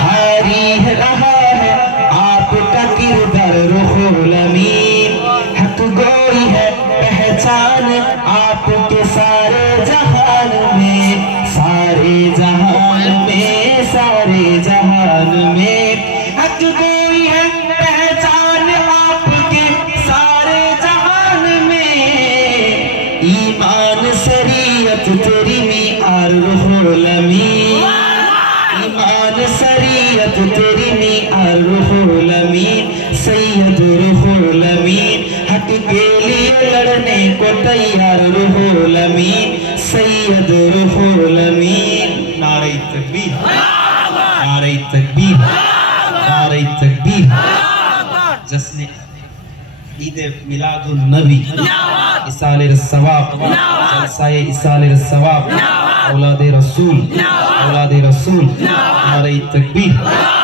भारी रहा है आपका किरदार रुहुल अमीन। हक गोई है पहचान आपके सारे जहान में, सारे जहान में, सारे जहान में। हक गोई है पहचान आपके सारे जहान में। ईमान शरीयत तेरी मियार रुहुल अमीन, ईमान शरीयत तेरी मियार रुहुल अमीन। सैयद रुहुल अमीन हक के लिए लड़ने को तैयार रुहुल अमीन। सैयद रुहुल अमीन। नारे तकबीर, नारे तकबीर, नारे तकबीर। जश्न ईद मिलादुन नबी, इसाले सवाब, जलसाए इसाले सवाब, औलादे रसूल, औलादे रसूल। नारे तकबीर।